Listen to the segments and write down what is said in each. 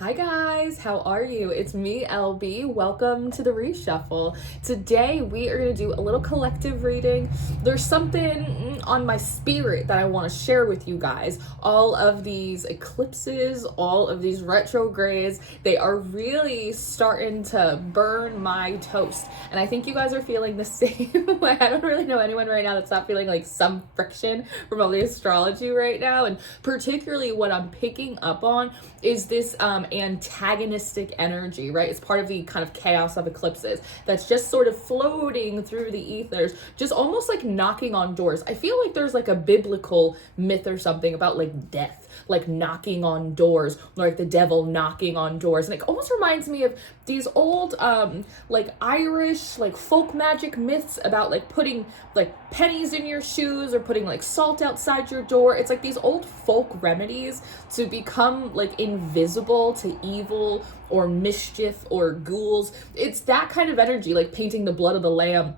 Hi guys, how are you? It's me, LB. Welcome to the reshuffle. Today we are going to do a little collective reading. There's something on my spirit that I want to share with you guys. All of these eclipses, all of these retrogrades, they are really starting to burn my toast. And I think you guys are feeling the same way. I don't really know anyone right now that's not feeling like some friction from all the astrology right now. And particularly what I'm picking up on is this antagonistic energy, right? It's part of the kind of chaos of eclipses that's just sort of floating through the ethers, just almost like knocking on doors. I feel like there's like a biblical myth or something about like death, like knocking on doors, like the devil knocking on doors. And it almost reminds me of these old like Irish like folk magic myths about like putting like pennies in your shoes or putting like salt outside your door. It's like these old folk remedies to become like invisible to evil or mischief or ghouls. It's that kind of energy, like painting the blood of the lamb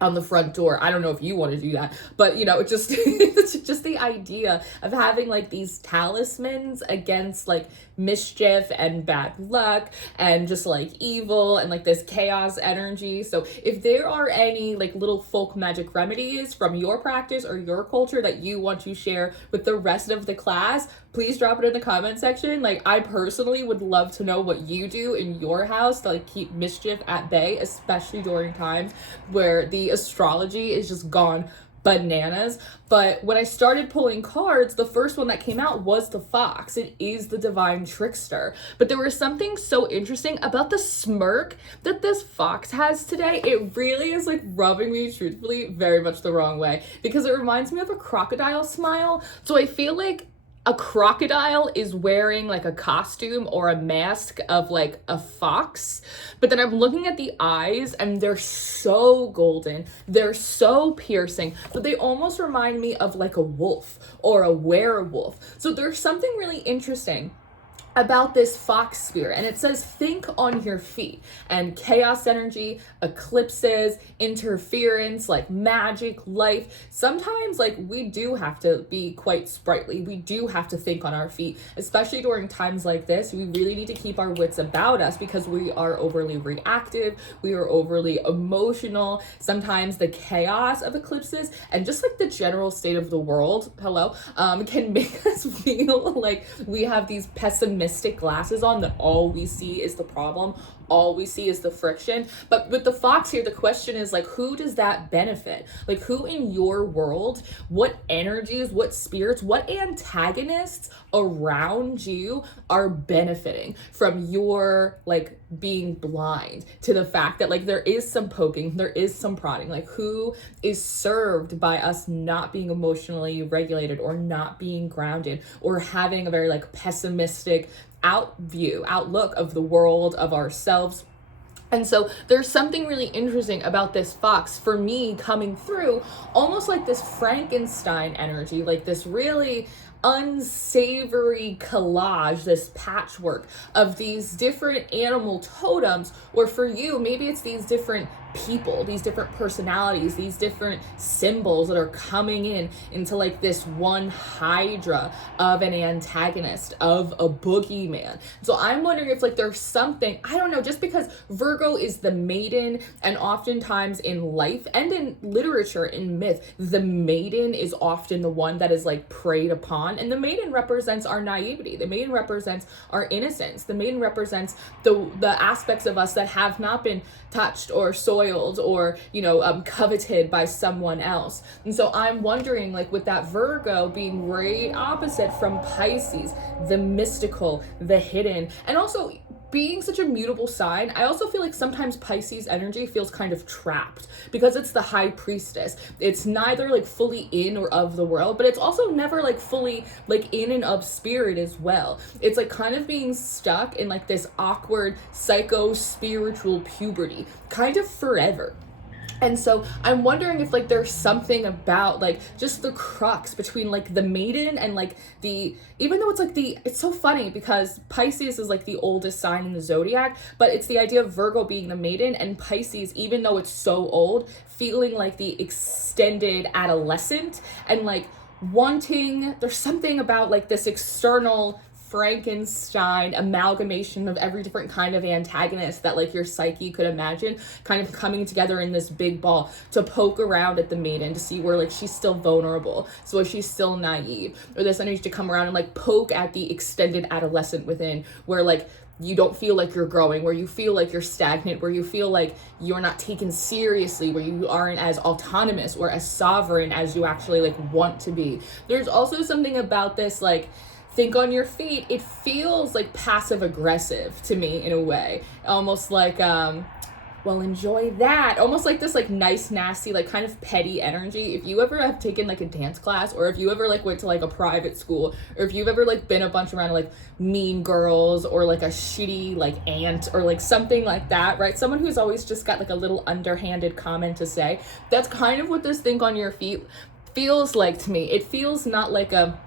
on the front door. I don't know if you want to do that, but it just it's just the idea of having like these talismans against like mischief and bad luck and just like evil and like this chaos energy. So if there are any like little folk magic remedies from your practice or your culture that you want to share with the rest of the class, please drop it in the comment section. Like, I personally would love to know what you do in your house to like keep mischief at bay, especially during times where the astrology is just gone bananas. But when I started pulling cards, the first one that came out was the fox. It is the divine trickster. But there was something so interesting about the smirk that this fox has today. It really is like rubbing me truthfully very much the wrong way because it reminds me of a crocodile smile. So I feel like a crocodile is wearing like a costume or a mask of like a fox, but then I'm looking at the eyes and they're so golden, they're so piercing, but they almost remind me of like a wolf or a werewolf. So there's something really interesting about this fox spirit, and it says think on your feet. And chaos energy, eclipses, interference, like magic, life, sometimes like we do have to be quite sprightly. We do have to think on our feet, especially during times like this. We really need to keep our wits about us because we are overly reactive, we are overly emotional. Sometimes the chaos of eclipses and just like the general state of the world, can make us feel like we have these pessimistic glasses on, that all we see is the problem, all we see is the friction. But with the fox here, the question is like, who does that benefit? Like, who in your world, what energies, what spirits, what antagonists around you are benefiting from your like being blind to the fact that like there is some poking, there is some prodding? Like, who is served by us not being emotionally regulated or not being grounded or having a very like pessimistic outlook of the world, of ourselves? And so there's something really interesting about this fox for me coming through, almost like this Frankenstein energy, like this really unsavory collage, this patchwork of these different animal totems, or for you, maybe it's these different people, these different personalities, these different symbols that are coming into like this one hydra of an antagonist, of a boogeyman. So I'm wondering if like there's something, I don't know, just because Virgo is the maiden, and oftentimes in life and in literature, in myth, the maiden is often the one that is like preyed upon, and the maiden represents our naivety, the maiden represents our innocence, the maiden represents the aspects of us that have not been touched or soiled or coveted by someone else. And so I'm wondering, like, with that Virgo being right opposite from Pisces, the mystical, the hidden, and also being such a mutable sign, I also feel like sometimes Pisces energy feels kind of trapped because it's the high priestess. It's neither like fully in or of the world, but it's also never like fully like in and of spirit as well. It's like kind of being stuck in like this awkward psycho spiritual puberty kind of forever. And so I'm wondering if like there's something about like just the crux between like the maiden and like even though it's like it's so funny because Pisces is like the oldest sign in the zodiac, but it's the idea of Virgo being the maiden and Pisces, even though it's so old, feeling like the extended adolescent and like wanting, there's something about like this external Frankenstein amalgamation of every different kind of antagonist that like your psyche could imagine, kind of coming together in this big ball to poke around at the maiden to see where like she's still vulnerable, so she's still naive, or this energy to come around and like poke at the extended adolescent within, where like you don't feel like you're growing, where you feel like you're stagnant, where you feel like you're not taken seriously, where you aren't as autonomous or as sovereign as you actually like want to be. There's also something about this, like, think on your feet. It feels like passive aggressive to me in a way, almost like well, enjoy that, almost like this like nice nasty like kind of petty energy. If you ever have taken like a dance class, or if you ever like went to like a private school, or if you've ever like been a bunch around like Mean Girls, or like a shitty like aunt, or like something like that, right? Someone who's always just got like a little underhanded comment to say. That's kind of what this think on your feet feels like to me. It feels not like a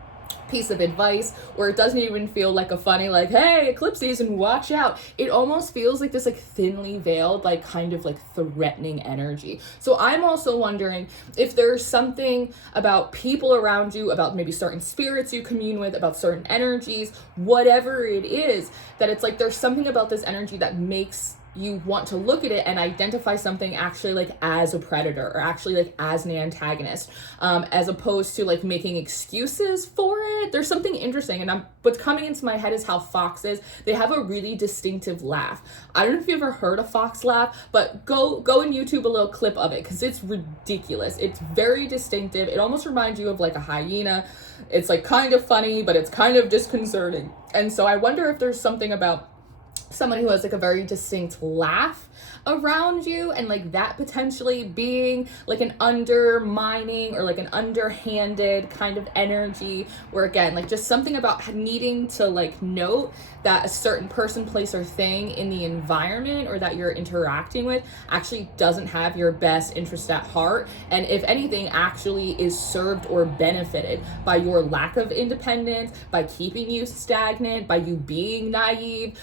piece of advice, or it doesn't even feel like a funny like, hey, eclipse season, watch out. It almost feels like this like thinly veiled like kind of like threatening energy. So I'm also wondering if there's something about people around you, about maybe certain spirits you commune with, about certain energies, whatever it is, that it's like there's something about this energy that makes you want to look at it and identify something actually like as a predator, or actually like as an antagonist, as opposed to like making excuses for it. There's something interesting, and what's coming into my head is how foxes, they have a really distinctive laugh. I don't know if you ever heard a fox laugh, but go on YouTube a little clip of it, because it's ridiculous. It's very distinctive. It almost reminds you of like a hyena. It's like kind of funny, but it's kind of disconcerting. And so I wonder if there's something about someone who has like a very distinct laugh around you, and like that potentially being like an undermining or like an underhanded kind of energy, where again, like just something about needing to like note that a certain person, place, or thing in the environment or that you're interacting with actually doesn't have your best interest at heart, and if anything actually is served or benefited by your lack of independence, by keeping you stagnant, by you being naive.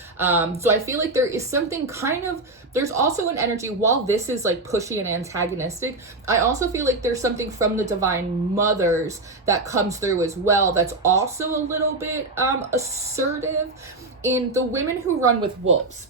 So I feel like there is something kind of, there's also an energy, while this is like pushy and antagonistic, I also feel like there's something from the divine mothers that comes through as well, that's also a little bit assertive in the women who run with wolves.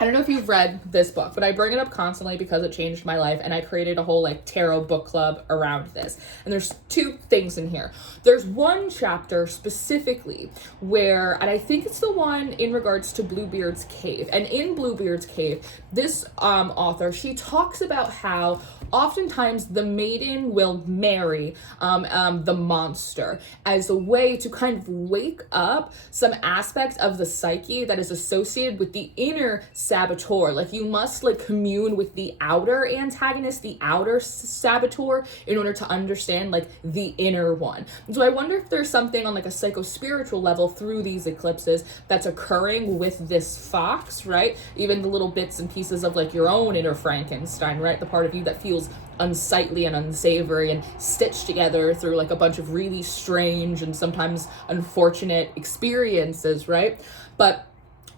I don't know if you've read this book, but I bring it up constantly because it changed my life, and I created a whole like tarot book club around this. And there's two things in here. There's one chapter specifically where, and I think it's the one in regards to Bluebeard's Cave. And in Bluebeard's Cave, this author, she talks about how oftentimes the maiden will marry the monster as a way to kind of wake up some aspect of the psyche that is associated with the inner saboteur. Like you must like commune with the outer antagonist, the outer saboteur, in order to understand like the inner one. So I wonder if there's something on like a psycho-spiritual level through these eclipses that's occurring with this fox, right? Even the little bits and pieces of like your own inner Frankenstein, right? The part of you that feels unsightly and unsavory and stitched together through like a bunch of really strange and sometimes unfortunate experiences, right? But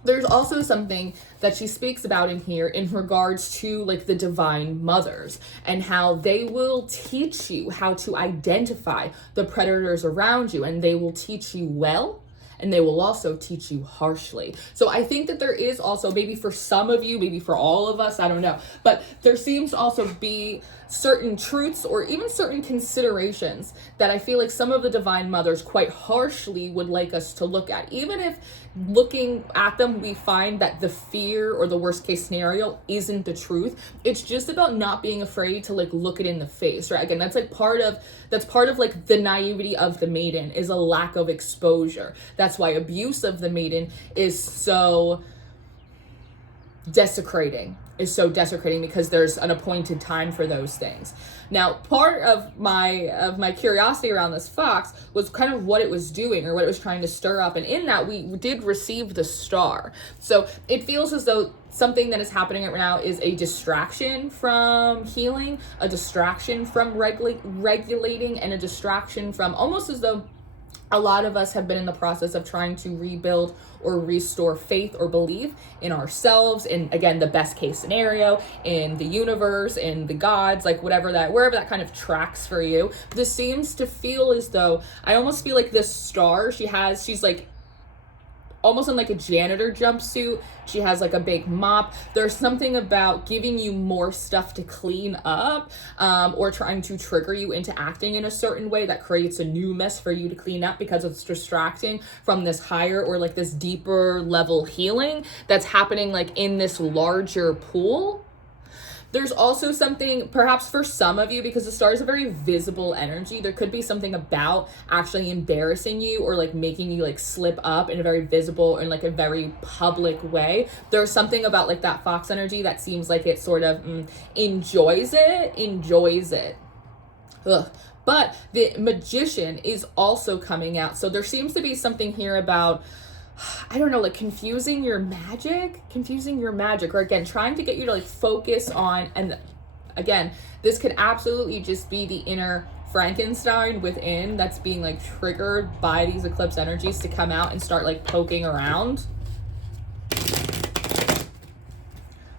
there's also something that she speaks about in here in regards to like the divine mothers, and how they will teach you how to identify the predators around you, and they will teach you well, and they will also teach you harshly. So I think that there is also, maybe for some of you, maybe for all of us, I don't know, but there seems to also be certain truths or even certain considerations that I feel like some of the divine mothers quite harshly would like us to look at. Even if looking at them, we find that the fear or the worst case scenario isn't the truth. It's just about not being afraid to like look it in the face, right? Again, that's part of like the naivety of the maiden, is a lack of exposure. That's why abuse of the maiden is so desecrating, because there's an appointed time for those things. Now, part of my curiosity around this fox was kind of what it was doing, or what it was trying to stir up, and in that we did receive the star. So it feels as though something that is happening right now is a distraction from healing, a distraction from regulating, and a distraction from, almost as though a lot of us have been in the process of trying to rebuild or restore faith or belief in ourselves, in, again, the best case scenario, in the universe, in the gods, like wherever that kind of tracks for you. This seems to feel as though, I almost feel like this star she's like almost in like a janitor jumpsuit. She has like a big mop. There's something about giving you more stuff to clean up, or trying to trigger you into acting in a certain way that creates a new mess for you to clean up because it's distracting from this higher or like this deeper level healing that's happening like in this larger pool. There's also something, perhaps for some of you, because the star is a very visible energy, there could be something about actually embarrassing you or like making you like slip up in a very visible and like a very public way. There's something about like that fox energy that seems like it sort of enjoys it. Ugh. But the magician is also coming out. So there seems to be something here about, I don't know, like confusing your magic, or again, trying to get you to like focus on, and again, this could absolutely just be the inner Frankenstein within that's being like triggered by these eclipse energies to come out and start like poking around.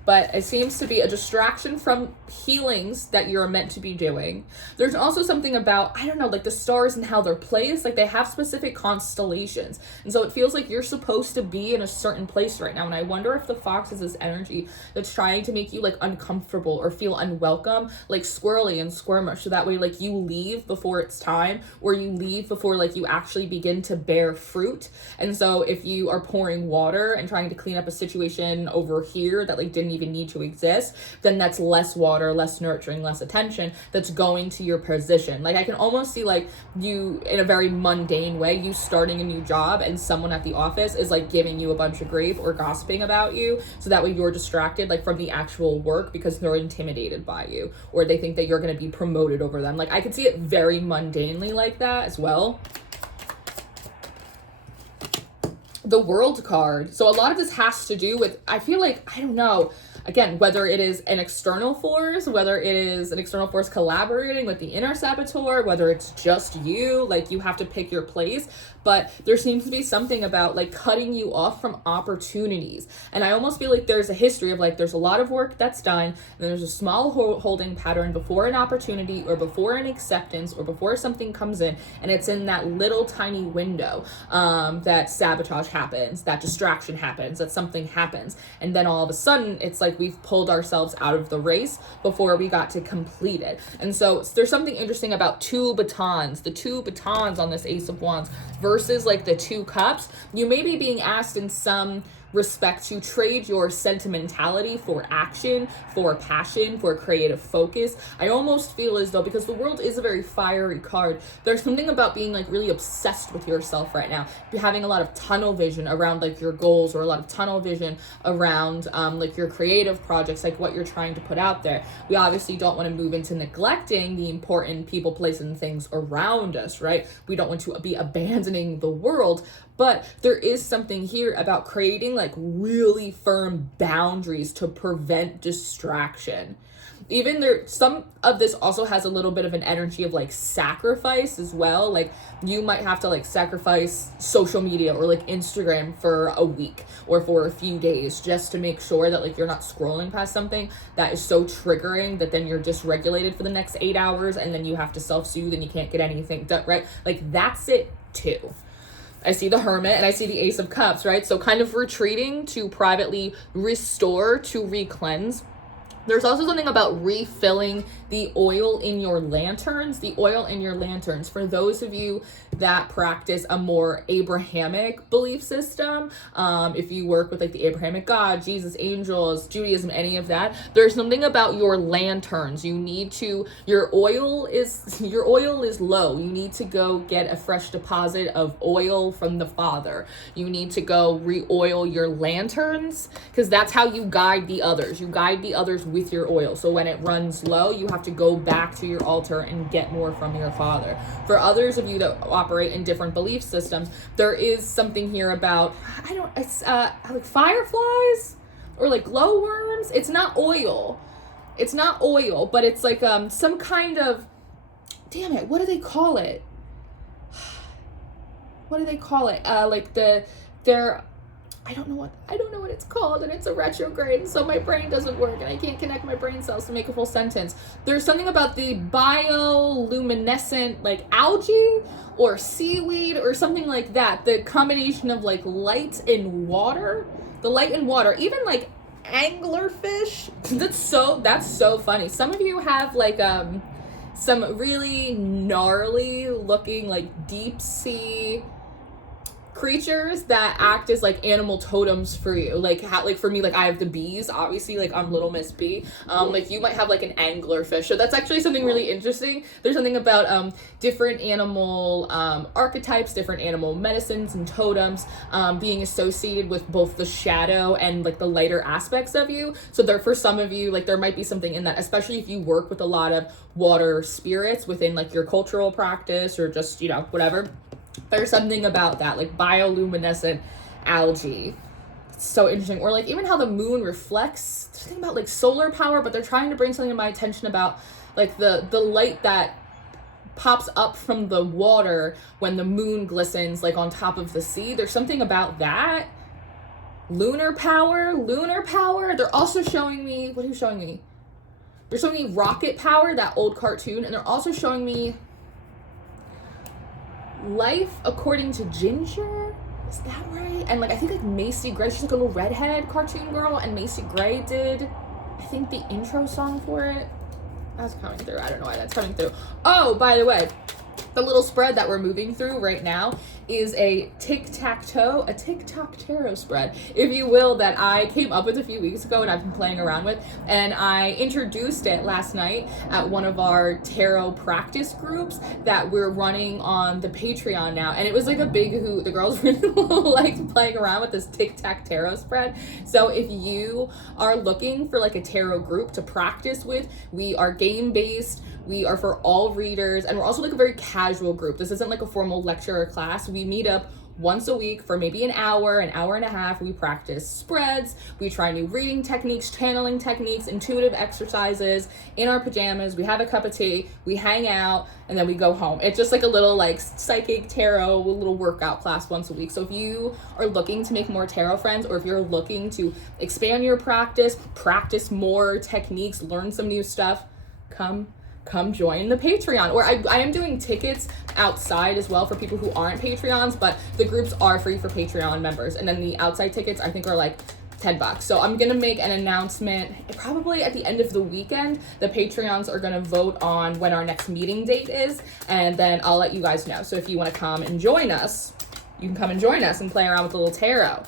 But it seems to be a distraction from healings that you're meant to be doing. There's also something about, I don't know, like the stars and how they're placed, like they have specific constellations. And so it feels like you're supposed to be in a certain place right now. And I wonder if the fox is this energy that's trying to make you like uncomfortable or feel unwelcome, like squirrely and squirmish. So that way like you leave before it's time, or you leave before like you actually begin to bear fruit. And so if you are pouring water and trying to clean up a situation over here that like didn't even need to exist, then that's less water, less nurturing, less attention that's going to your position. Like I can almost see like you in a very mundane way, you starting a new job and someone at the office is like giving you a bunch of grief or gossiping about you, so that way you're distracted like from the actual work because they're intimidated by you, or they think that you're going to be promoted over them. Like I could see it very mundanely like that as well. The World card. So a lot of this has to do with, I feel like, I don't know, again, whether it is an external force, whether it is an external force collaborating with the inner saboteur, whether it's just you, like you have to pick your place. But there seems to be something about like cutting you off from opportunities. And I almost feel like there's a history of like, there's a lot of work that's done, and there's a small holding pattern before an opportunity or before an acceptance or before something comes in. And it's in that little tiny window that sabotage happens, that distraction happens, that something happens. And then all of a sudden, it's like we've pulled ourselves out of the race before we got to complete it. And so there's something interesting about the two batons on this Ace of Wands versus like the 2 cups. You may be being asked in some respect to trade your sentimentality for action, for passion, for creative focus. I almost feel as though, because the World is a very fiery card, there's something about being like really obsessed with yourself right now, having a lot of tunnel vision around like your goals, or a lot of tunnel vision around like your creative projects, like what you're trying to put out there. We obviously don't want to move into neglecting the important people, places, and things around us, right? We don't want to be abandoning the world, but there is something here about creating like really firm boundaries to prevent distraction. Even there, some of this also has a little bit of an energy of like sacrifice as well. Like you might have to like sacrifice social media or like Instagram for a week or for a few days just to make sure that like you're not scrolling past something that is so triggering that then you're dysregulated for the next 8 hours, and then you have to self-soothe and you can't get anything done, right? Like that's it too. I see the Hermit and I see the Ace of Cups, right? So kind of retreating to privately restore, to re-cleanse. There's also something about refilling the oil in your lanterns. For those of you that practice a more Abrahamic belief system, if you work with like the Abrahamic God, Jesus, angels, Judaism, any of that, there's something about your lanterns. You need to, your oil is low. You need to go get a fresh deposit of oil from the Father. You need to go re-oil your lanterns, because that's how you guide the others. You guide the others with your oil. So when it runs low, you have to go back to your altar and get more from your Father. For others of you that operate in different belief systems, there is something here about, like fireflies or like glowworms. It's not oil, but it's like some kind of, damn it, what do they call it? Like they're I don't know what it's called, and it's a retrograde, and so my brain doesn't work, and I can't connect my brain cells to make a full sentence. There's something about the bioluminescent, like, algae or seaweed or something like that. The combination of, like, light and water. The light and water. Even, like, anglerfish. That's so funny. Some of you have, like, some really gnarly looking, like, deep sea creatures that act as like animal totems for you. Like how, like for me, like I have the bees, obviously, like I'm Little Miss Bee. Like you might have like an anglerfish. So that's actually something really interesting. There's something about different animal archetypes, different animal medicines and totems being associated with both the shadow and like the lighter aspects of you. So there, for some of you, like there might be something in that, especially if you work with a lot of water spirits within like your cultural practice or just, you know, whatever. There's something about that, like bioluminescent algae. It's so interesting. Or like even how the moon reflects. There's something about like solar power, but they're trying to bring something to my attention about like the light that pops up from the water when the moon glistens like on top of the sea. There's something about that. Lunar power. They're also showing me, what are you showing me? They're showing me Rocket Power, that old cartoon, and they're also showing me Life According to Ginger. Is that right? And like I think like Macy Gray, she's like a little redhead cartoon girl, and Macy Gray did, I think, the intro song for it. That's coming through. I don't know why that's coming through. Oh, by the way, the little spread that we're moving through right now is a tic-tac-toe tarot spread, if you will, that I came up with a few weeks ago and I've been playing around with. And I introduced it last night at one of our tarot practice groups that we're running on the Patreon now. And it was like a big hoot. The girls really liked playing around with this tic-tac tarot spread. So if you are looking for like a tarot group to practice with, we are game-based. We are for all readers, and we're also like a very casual group. This isn't like a formal lecture or class. We meet up once a week for maybe an hour and a half. We practice spreads. We try new reading techniques, channeling techniques, intuitive exercises in our pajamas. We have a cup of tea, we hang out, and then we go home. It's just like a little like psychic tarot, little workout class once a week. So if you are looking to make more tarot friends, or if you're looking to expand your practice more techniques, learn some new stuff, come join the Patreon. Or I am doing tickets outside as well for people who aren't Patreons, but the groups are free for Patreon members. And then the outside tickets I think are like $10. So I'm gonna make an announcement probably at the end of the weekend. The Patreons are gonna vote on when our next meeting date is, and then I'll let you guys know. So if you want to come and join us, you can come and join us and play around with a little tarot.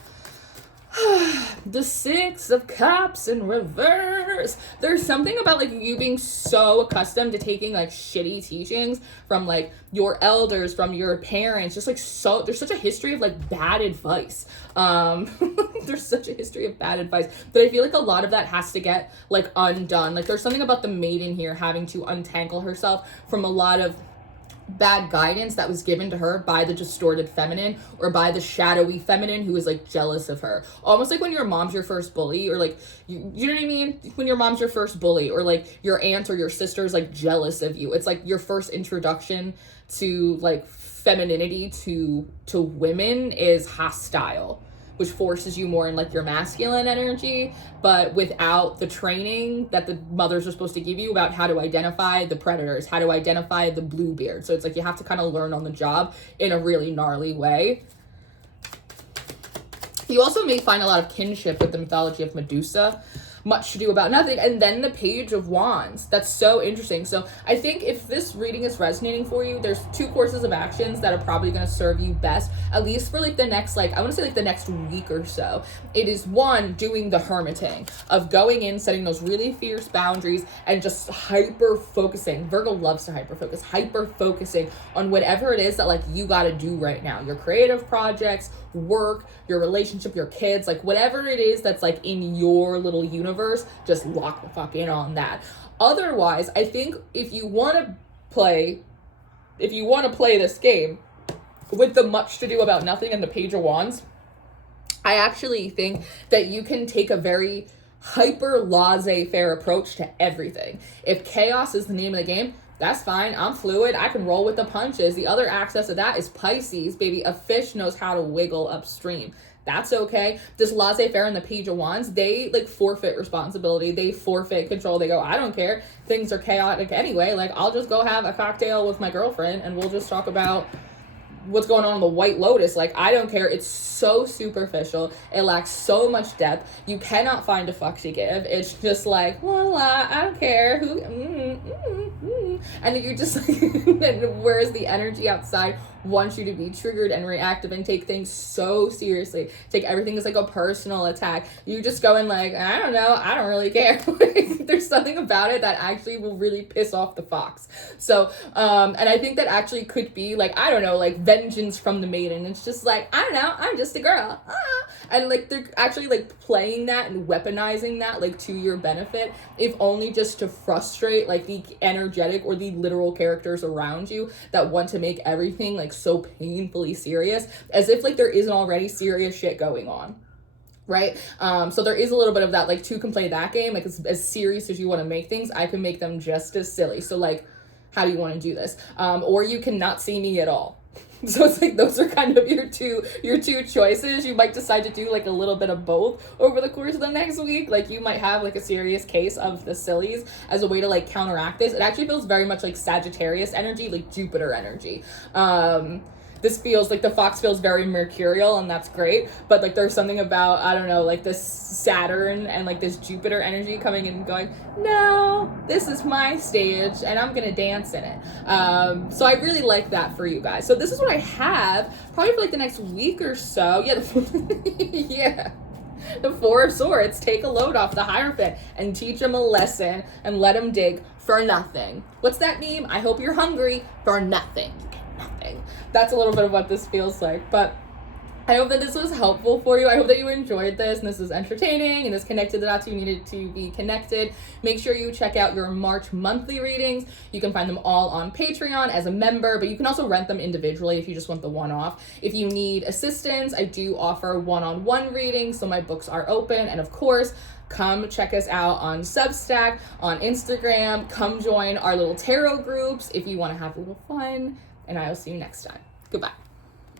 The Six of Cups in reverse. There's something about like you being so accustomed to taking like shitty teachings from like your elders, from your parents, just like so there's such a history of like bad advice. There's such a history of bad advice that I feel like a lot of that has to get like undone. Like there's something about the maiden here having to untangle herself from a lot of bad guidance that was given to her by the distorted feminine or by the shadowy feminine who is like jealous of her. Almost like when your mom's your first bully, or like you know what I mean, when your mom's your first bully, or like your aunt or your sister is like jealous of you. It's like your first introduction to like femininity to women is hostile, which forces you more in like your masculine energy, but without the training that the mothers are supposed to give you about how to identify the predators, how to identify the Bluebeard. So it's like you have to kind of learn on the job in a really gnarly way. You also may find a lot of kinship with the mythology of Medusa. Much to do about nothing. And then the Page of Wands. That's so interesting. So I think if this reading is resonating for you, there's 2 courses of actions that are probably going to serve you best, at least for like the next, like I want to say like the next week or so. It is 1, doing the hermiting, of going in, setting those really fierce boundaries and just hyper focusing. Virgo loves to hyper focusing on whatever it is that like you got to do right now. Your creative projects, work, your relationship, your kids, like whatever it is that's like in your little universe, just lock the fuck in on that. Otherwise, I think if you want to play this game with the much to do about nothing and the Page of Wands, I actually think that you can take a very hyper laissez-faire approach to everything. If chaos is the name of the game, that's fine. I'm fluid. I can roll with the punches. The other access of that is Pisces, baby. A fish knows how to wiggle upstream. That's okay. This laissez-faire and the Page of Wands, they like forfeit responsibility. They forfeit control. They go, I don't care. Things are chaotic anyway. Like, I'll just go have a cocktail with my girlfriend and we'll just talk about what's going on in the White Lotus. Like, I don't care. It's so superficial. It lacks so much depth. You cannot find a fuck to give. It's just like, la la, I don't care. Who, and you're just like, whereas the energy outside wants you to be triggered and reactive and take things so seriously. Take everything as like a personal attack. You just go in like, I don't know, I don't really care. There's something about it that actually will really piss off the fox. So, and I think that actually could be like, I don't know, like vengeance from the maiden. It's just like, I don't know, I'm just a girl. And like, they're actually like playing that and weaponizing that like to your benefit, if only just to frustrate like the energetic or the literal characters around you that want to make everything like so painfully serious, as if like there isn't already serious shit going on. Right? So there is a little bit of that, like, two can play that game, like, as serious as you want to make things, I can make them just as silly. So, like, how do you want to do this? Or you cannot see me at all. So it's like, those are kind of your two choices. You might decide to do like a little bit of both over the course of the next week. Like, you might have like a serious case of the sillies as a way to like counteract this. It actually feels very much like Sagittarius energy, like Jupiter energy. This feels like the fox feels very mercurial, and that's great, but like there's something about, I don't know, like this Saturn and like this Jupiter energy coming in and going, no, this is my stage and I'm gonna dance in it. So I really like that for you guys. So this is what I have probably for like the next week or so. Yeah, yeah. The Four of Swords, take a load off the Hierophant and teach them a lesson and let them dig for nothing. What's that meme? I hope you're hungry for nothing. Nothing. That's a little bit of what this feels like, but I hope that this was helpful for you. I hope that you enjoyed this and this is entertaining and this connected the dots you needed to be connected. Make sure you check out your March monthly readings. You can find them all on Patreon as a member, but you can also rent them individually if you just want the one-off. If you need assistance, I do offer one-on-one readings, so my books are open. And of course, come check us out on Substack, on Instagram. Come join our little tarot groups if you want to have a little fun. And I will see you next time. Goodbye.